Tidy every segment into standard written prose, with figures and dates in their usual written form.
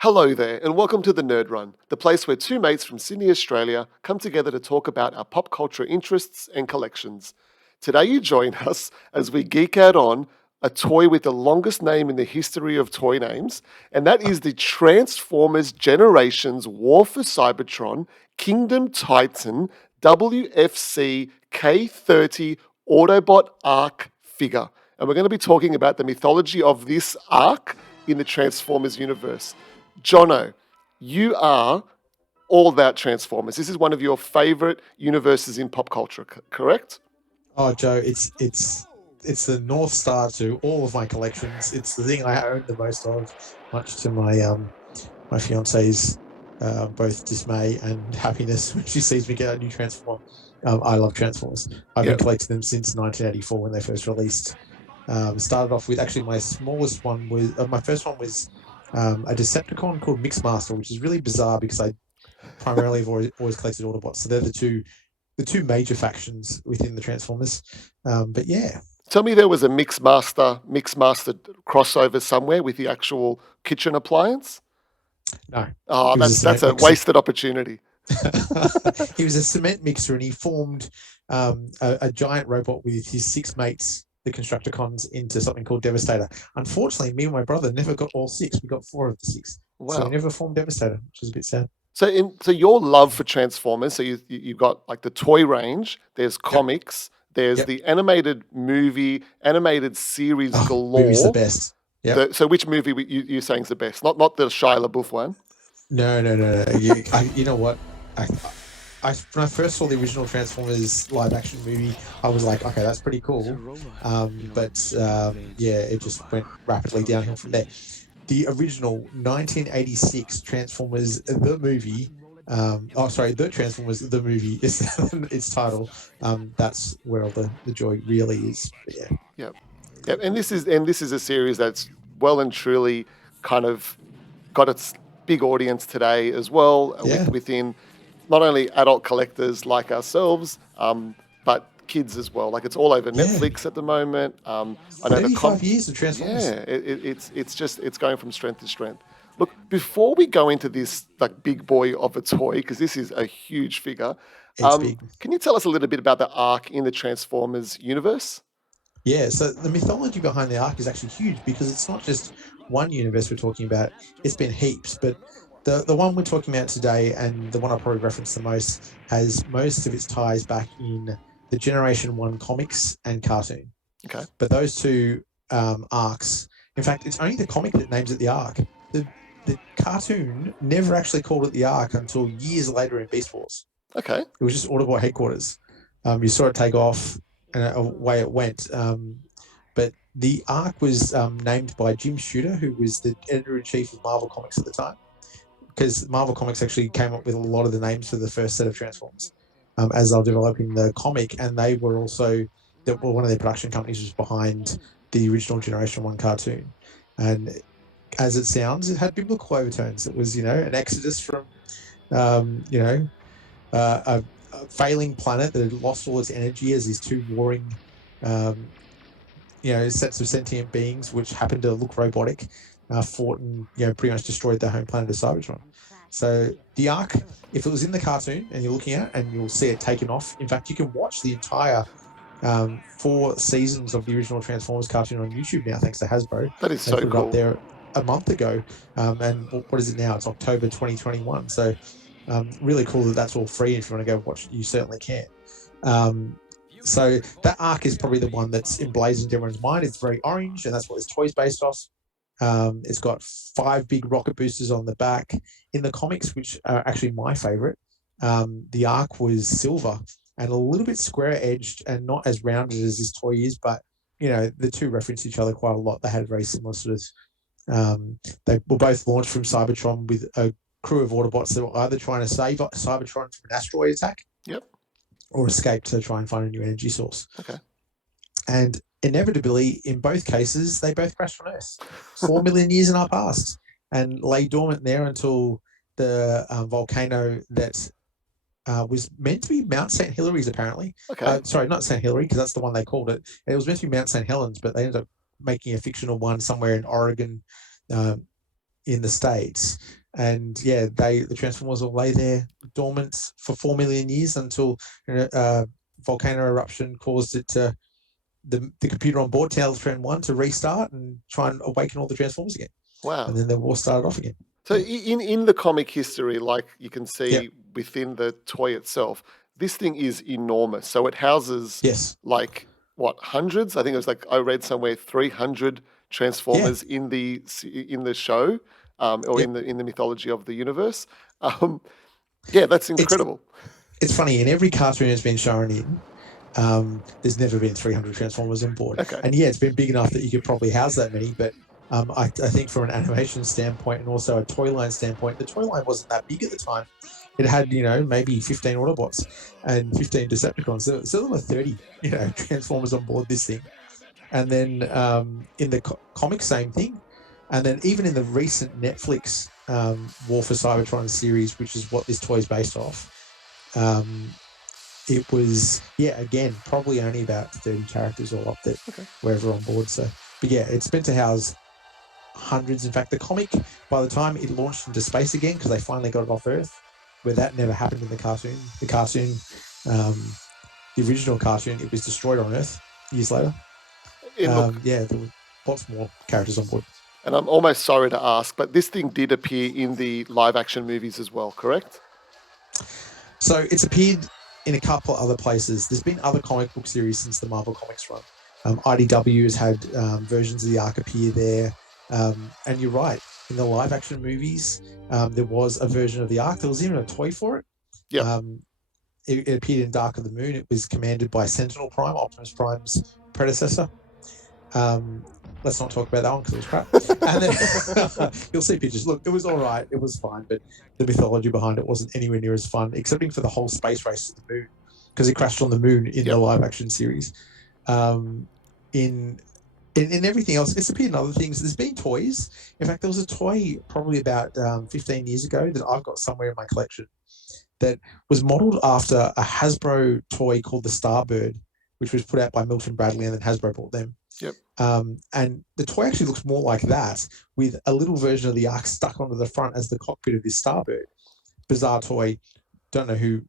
Hello there, and welcome to the Nerd Run, the place where two mates from Sydney, Australia come together to talk about our pop culture interests and collections. Today, you join us as we geek out on a toy with the longest name in the history of toy names, and that is the Transformers Generations War for Cybertron Kingdom Titan WFC K30 Autobot Arc figure. And we're going to be talking about the mythology of this arc in the Transformers universe. Jono, you are all about Transformers. This is one of your favorite universes in pop culture, correct? Oh, Joe, it's the North Star to all of my collections. It's the thing I own the most of, much to my fiance's both dismay and happiness when she sees me get a new Transformer. I love Transformers. I've been Yep. collecting them since 1984 when they first released. Started off with actually my smallest one was my first one was a Decepticon called Mixmaster, which is really bizarre because I primarily have always collected Autobots. So they're the two major factions within the Transformers. But yeah, Tell me there was a Mixmaster crossover somewhere with the actual kitchen appliance. no, Oh, he was a that's cement a mixer. wasted opportunity. He was a cement mixer, and he formed a giant robot with his six mates, the Constructicons, into something called Devastator. Unfortunately, me and my brother never got all six. We got four of the six, so we Wow. never formed Devastator, which is a bit sad. So your love for Transformers. So you've got like the toy range. There's Yep, comics. There's yep. the animated movie, animated series Oh, movie's the galore. best. Yep. So which movie you're saying is the best? Not the Shia LaBeouf one. No, no, no, no. You know what? When I first saw the original Transformers live action movie, I was like, okay, that's pretty cool. But yeah, it just went rapidly downhill from there. The original 1986 Transformers the movie, the Transformers the movie is its title. That's where all the joy really is. But yeah, Yep. Yep. And this is a series that's well and truly kind of got its big audience today as well, yeah, within not only adult collectors like ourselves, but kids as well. Like it's all over yeah. Netflix at the moment. I know 35 years of yeah, Transformers. it's going from strength to strength. Look, before we go into this like big boy of a toy, because this is a huge figure, It's big. can you tell us a little bit about the arc in the Transformers universe? Yeah, so the mythology behind the Ark is actually huge because it's not just one universe we're talking about. It's been heaps, but the one we're talking about today and the one I probably reference the most has most of its ties back in the Generation One comics and cartoon. Okay. But those two arcs, in fact, it's only the comic that names it the Ark. The cartoon never actually called it the Ark until years later in Beast Wars. Okay. It was just Autobot headquarters. You saw it take off and away it went. But the arc was named by Jim Shooter, who was the editor in chief of Marvel Comics at the time, because Marvel Comics actually came up with a lot of the names for the first set of Transformers as they were developing the comic, and they were also one of their production companies was behind the original Generation One cartoon. And as it sounds, it had biblical overtones. It was, an exodus from, um, you know, a failing planet that had lost all its energy as these two warring, um, sets of sentient beings, which happened to look robotic, fought and pretty much destroyed their home planet of Cybertron. So the arc, if it was in the cartoon and you're looking at it and you'll see it taken off. In fact, you can watch the entire 4 seasons of the original Transformers cartoon on YouTube now, thanks to Hasbro. That is They so put it up cool. there a month ago, and what is it now? It's October 2021. So really cool that that's all free. If you want to go watch it, you certainly can. Um, so that arc is probably the one that's emblazoned everyone's mind. It's very orange, and that's what this toy's based off. It's got 5 big rocket boosters on the back. In the comics, which are actually my favorite, the arc was silver and a little bit square edged and not as rounded as this toy is, but the two reference each other quite a lot. They had a very similar sort of. They were both launched from Cybertron with a crew of Autobots that were either trying to save Cybertron from an asteroid attack Yep. or escape to try and find a new energy source. Okay. And inevitably, in both cases, they both crashed on Earth 4 million years in our past and lay dormant there until the volcano that was meant to be Mount St. Hilary's, apparently. Okay. Sorry, not St. Hilary, because that's the one they called it. It was meant to be Mount St. Helens, but they ended up making a fictional one somewhere in Oregon. in the States. And yeah, the Transformers will lay there dormant for 4 million years until volcano eruption caused it to the computer on board, Tran 1, to restart and try and awaken all the Transformers again. Wow. And then the war started off again. So in the comic history, like you can Yep. see within the toy itself, this thing is enormous. So it houses Yes. like what, hundreds? I think it was like I read somewhere 300 Transformers in the show, or Yep. in the mythology of the universe. Yeah, that's incredible. It's funny, in every cartoon it's been shown in, there's never been 300 Transformers on board. Okay. And yeah, it's been big enough that you could probably house that many, but I think from an animation standpoint and also a toy line standpoint, the toy line wasn't that big at the time. It had, maybe 15 Autobots and 15 Decepticons. So there were 30, Transformers on board this thing. And then in the comic, same thing. And then even in the recent Netflix War for Cybertron series, which is what this toy is based off, it was, again, probably only about 30 characters all up that were ever on board. So, but yeah, it's meant to house hundreds. In fact, the comic, by the time it launched into space again, because they finally got it off Earth, where that never happened in the cartoon. The cartoon, the original cartoon, it was destroyed on Earth years later. There were lots more characters on board. And I'm almost sorry to ask, but this thing did appear in the live action movies as well, correct? So it's appeared in a couple of other places. There's been other comic book series since the Marvel Comics run. IDW has had versions of the Ark appear there. And you're right, in the live action movies, there was a version of the Ark. There was even a toy for it. Yeah. It appeared in Dark of the Moon. It was commanded by Sentinel Prime, Optimus Prime's predecessor. Let's not talk about that one because it was crap. And then you'll see pictures. Look, it was all right. It was fine, but the mythology behind it wasn't anywhere near as fun, excepting for the whole space race to the moon, because it crashed on the moon in the live action series. In everything else, it's appeared in other things. There's been toys. In fact, there was a toy probably about 15 years ago that I've got somewhere in my collection that was modeled after a Hasbro toy called the Starbird, which was put out by Milton Bradley, and then Hasbro bought them. Yep. And the toy actually looks more like that, with a little version of the Ark stuck onto the front as the cockpit of this Starbird. Bizarre toy. Don't know who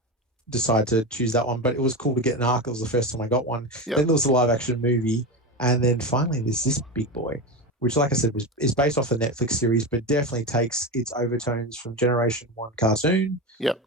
decided to choose that one, but it was cool to get an Ark. It was the first time I got one. Yep. Then there was a live action movie, and then finally there's this big boy, which, like I said, is based off the Netflix series, but definitely takes its overtones from Generation 1 cartoon. Yep.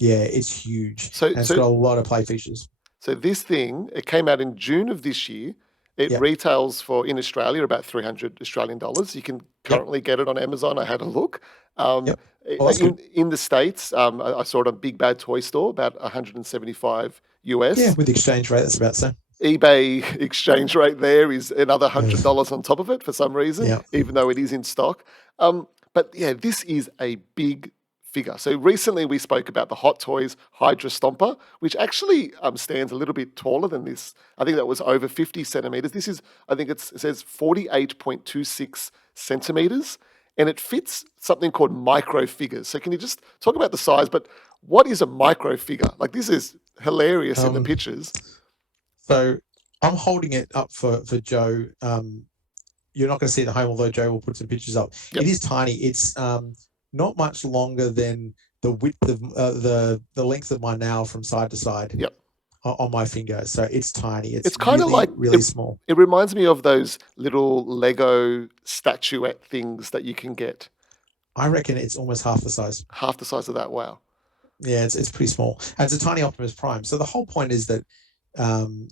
It's huge. And it's got a lot of play features. So this thing, it came out in June of this year. It retails for, in Australia, about $300 Australian. You can currently get it on Amazon. I had a look. In the States, I saw it on Big Bad Toy Store, about $175 US. Yeah, with the exchange rate, that's about so. eBay exchange rate there is another $100 on top of it for some reason, even though it is in stock. But yeah, this is a big figure. So recently we spoke about the Hot Toys Hydra Stomper, which actually stands a little bit taller than this. I think that was over 50 centimeters. This is, I think it says 48.26 centimeters, and it fits something called micro figures. So can you just talk about the size, but what is a micro figure? Like, this is hilarious in the pictures. So I'm holding it up for Joe. You're not going to see it at home, although Joe will put some pictures up. It is tiny. It's not much longer than the width of the length of my nail from side to side. On my finger. So it's tiny. It's kind of like really small. It reminds me of those little Lego statuette things that you can get. I reckon it's almost half the size. Half the size of that. Wow. Yeah, it's pretty small. And it's a tiny Optimus Prime. So the whole point is that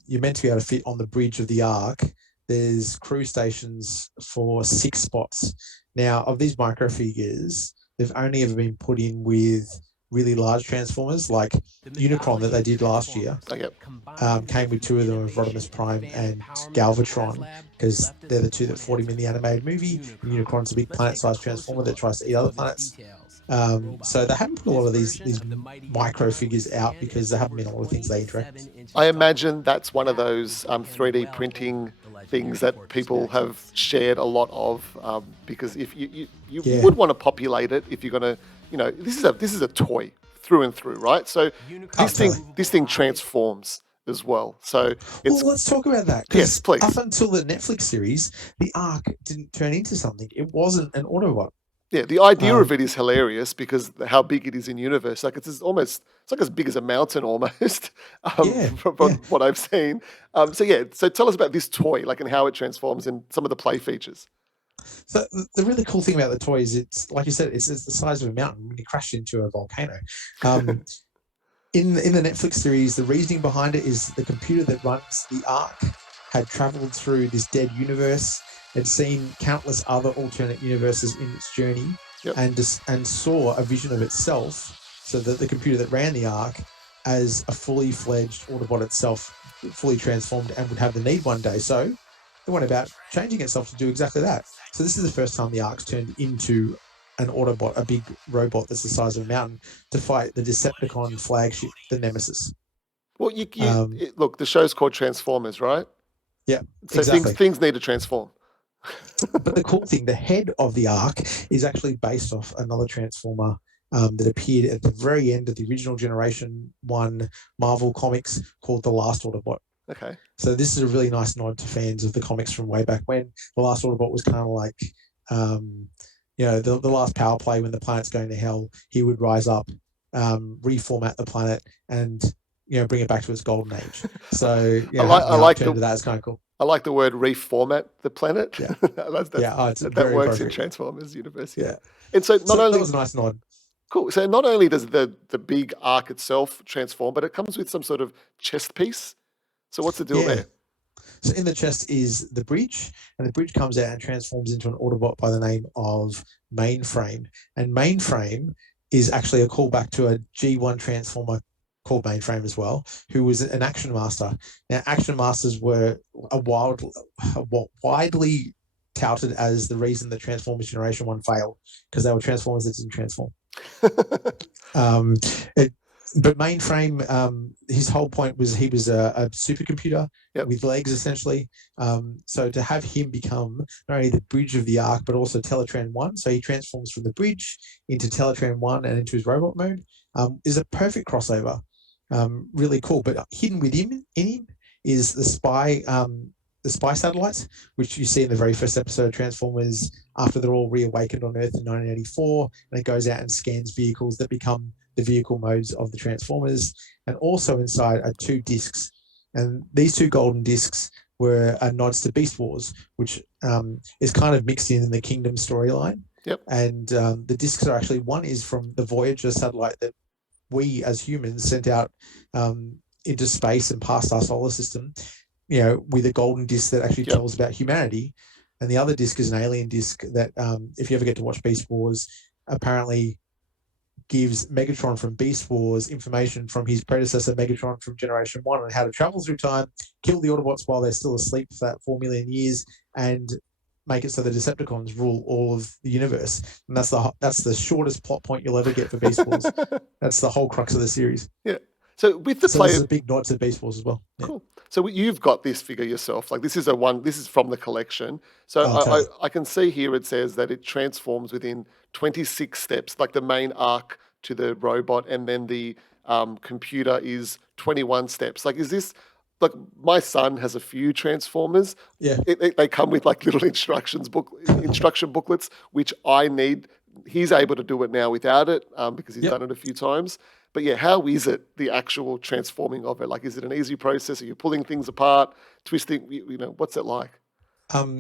you're meant to be able to fit on the bridge of the Ark. There's crew stations for 6 spots. Now, of these micro figures, they've only ever been put in with really large Transformers, like Unicron that they did last year. Came with 2 of them, of Rodimus Prime and Galvatron, because they're the 2 that fought him in the animated movie. And Unicron's a big planet-sized Transformer that tries to eat other planets. So they haven't put a lot of these micro figures out because there haven't been a lot of things they interact with. I imagine that's one of those 3D printing things that people have shared a lot of, because if you would want to populate it if you're going to, this is a toy through and through, right? So this thing transforms as well. So let's talk about that. Yes, please. Up until the Netflix series, the Ark didn't turn into something. It wasn't an Autobot. Yeah, the idea of Um, it is hilarious because how big it is in universe. Like it's like as big as a mountain almost, yeah, from yeah. what I've seen. So yeah, so tell us about this toy, like and how it transforms and some of the play features. So the really cool thing about the toy is it's like you said, it's the size of a mountain when you crash into a volcano. Um, in the Netflix series, the reasoning behind it is the computer that runs the Ark had traveled through this dead universe, had seen countless other alternate universes in its journey, Yep. and saw a vision of itself. So that the computer that ran the Ark, as a fully fledged Autobot itself, fully transformed, and would have the need one day. So it went about changing itself to do exactly that. So this is the first time the Ark's turned into an Autobot, a big robot that's the size of a mountain, to fight the Decepticon flagship, the Nemesis. Well, Um, look. The show's called Transformers, right? yeah, So things exactly. things need to transform. But the cool thing, the head of the Ark is actually based off another Transformer that appeared at the very end of the original Generation 1 Marvel comics called The Last Autobot. Okay. So this is a really nice nod to fans of the comics from way back when. The Last Autobot was kind of like, um, the last power play when the planet's going to hell. He would rise up, reformat the planet, and bring it back to its golden age. So having I the Ark like turn to that is kind of cool. I like the word reformat the planet. Yeah, That's yeah. Oh, it's that very works in appropriate. Transformers universe, yeah. Yeah. And so not So that only was a nice nod. cool, so not only does the big arc itself transform, but it comes with some sort of chest piece. So what's the deal Yeah. there? So in the chest is the bridge, and the bridge comes out and transforms into an Autobot by the name of Mainframe. And Mainframe is actually a callback to a G1 transformer called Mainframe as well, who was an Action Master. Now, Action Masters were widely touted as the reason that Transformers Generation 1 failed, because they were Transformers that didn't transform. Um, it, but Mainframe, his whole point was he was a supercomputer Yep. with legs, essentially. So to have him become not only the bridge of the Ark, but also Teletran 1, so he transforms from the bridge into Teletran 1 and into his robot mode, is a perfect crossover. Really cool. But hidden within in him is the spy satellites, which you see in the very first episode of Transformers after they're all reawakened on Earth in 1984, and it goes out and scans vehicles that become the vehicle modes of the Transformers. And also inside are two discs, and these two golden discs were nods to Beast Wars, which is kind of mixed in the Kingdom storyline. Yep. And the discs are actually, one is from the Voyager satellite that we as humans sent out into space and past our solar system, with a golden disc that actually tells about humanity. And the other disc is an alien disc that, if you ever get to watch Beast Wars, apparently gives Megatron from Beast Wars information from his predecessor Megatron from Generation 1 on how to travel through time, kill the Autobots while they're still asleep for that 4 million years, and make it so the Decepticons rule all of the universe. And that's the shortest plot point you'll ever get for Beast Wars. That's the whole crux of the series. Yeah. So with the So this player, is a big nod to Beast Wars as well. Yeah. cool. So you've got this figure yourself. Like this is This is from the collection. So Totally. I can see here it says that it transforms within 26 steps. Like the main arc to the robot, and then the computer is 21 steps. Like is this like my son has a few Transformers. Yeah. They come with like little instruction booklets, which I need. He's able to do it now without it because he's done it a few times. But yeah, how is it the actual transforming of it? Like, is it an easy process? Are you pulling things apart, twisting? What's it like?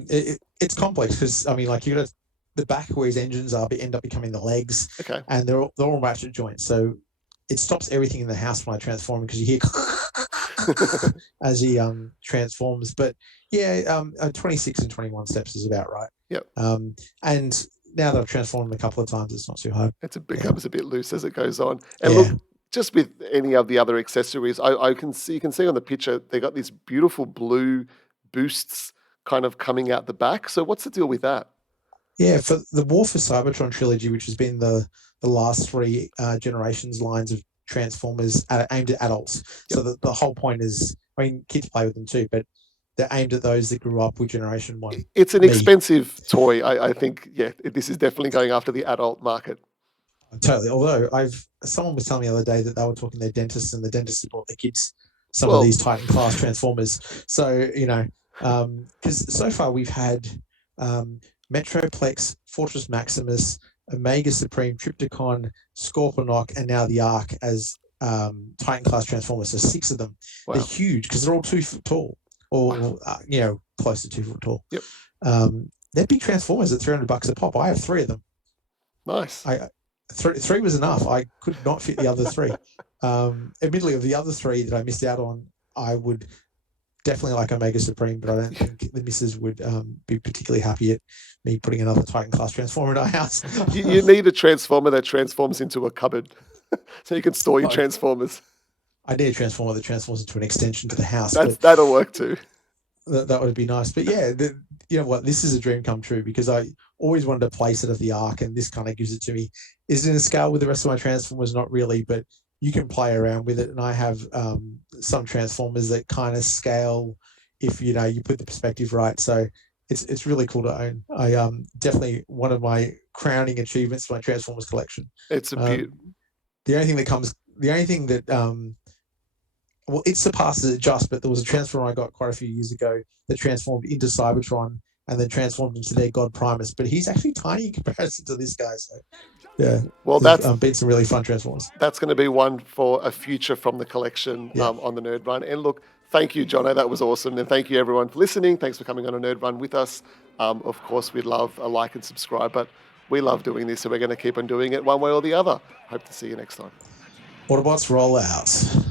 It's complex because like you got the back where his engines are end up becoming the legs, Okay. and they're all ratchet joints. So it stops everything in the house when I transform because you hear as he transforms. But yeah, 26 and 21 steps is about right. Yep. And now that I've transformed him a couple of times, it's not too hard. It becomes a bit loose as it goes on. And look, just with any of the other accessories, you can see on the picture they got these beautiful blue boosts kind of coming out the back. So what's the deal with that? Yeah, for the War for Cybertron trilogy, which has been the last three generations lines of Transformers aimed at adults. Yep. So the whole point is, kids play with them too, but they're aimed at those that grew up with Generation 1. It's an expensive toy. I think, this is definitely going after the adult market. Totally. Although someone was telling me the other day that they were talking to their dentist, and the dentist had bought their kids some of these Titan class Transformers. So, because so far we've had Metroplex, Fortress Maximus, Omega Supreme, Trypticon, Scorponok, and now the Ark as Titan class Transformers. So 6 of them. Wow. They're huge because they're all 2 foot tall, or close to 2 foot tall. Yep. They're big Transformers at $300 a pop. I have 3 of them. Nice. Three was enough. I could not fit the other 3. Admittedly, of the other 3 that I missed out on, I would definitely like Omega Supreme, but I don't think the missus would be particularly happy at me putting another Titan class Transformer in our house. You need a Transformer that transforms into a cupboard so you can store your Transformers. I need a Transformer that transforms into an extension to the house. That'll work too. That would be nice. But yeah, you know what? This is a dream come true because I always wanted to place it at the Ark, and this kind of gives it to me. Is it in scale with the rest of my Transformers? Not really, but you can play around with it. And I have some Transformers that kind of scale if you put the perspective right. So it's really cool to own. I definitely one of my crowning achievements for my Transformers collection. It's a beaut. The only thing that well, it surpasses it just, but there was a Transformer I got quite a few years ago that transformed into Cybertron and then transformed into their God Primus. But he's actually tiny in comparison to this guy. So, yeah. Well, that's been some really fun Transformers. That's going to be one for a future from the collection on the Nerd Run. And look, thank you, Jono. That was awesome. And thank you, everyone, for listening. Thanks for coming on a Nerd Run with us. Of course, we'd love a like and subscribe, but we love doing this, so we're going to keep on doing it one way or the other. Hope to see you next time. Autobots roll out.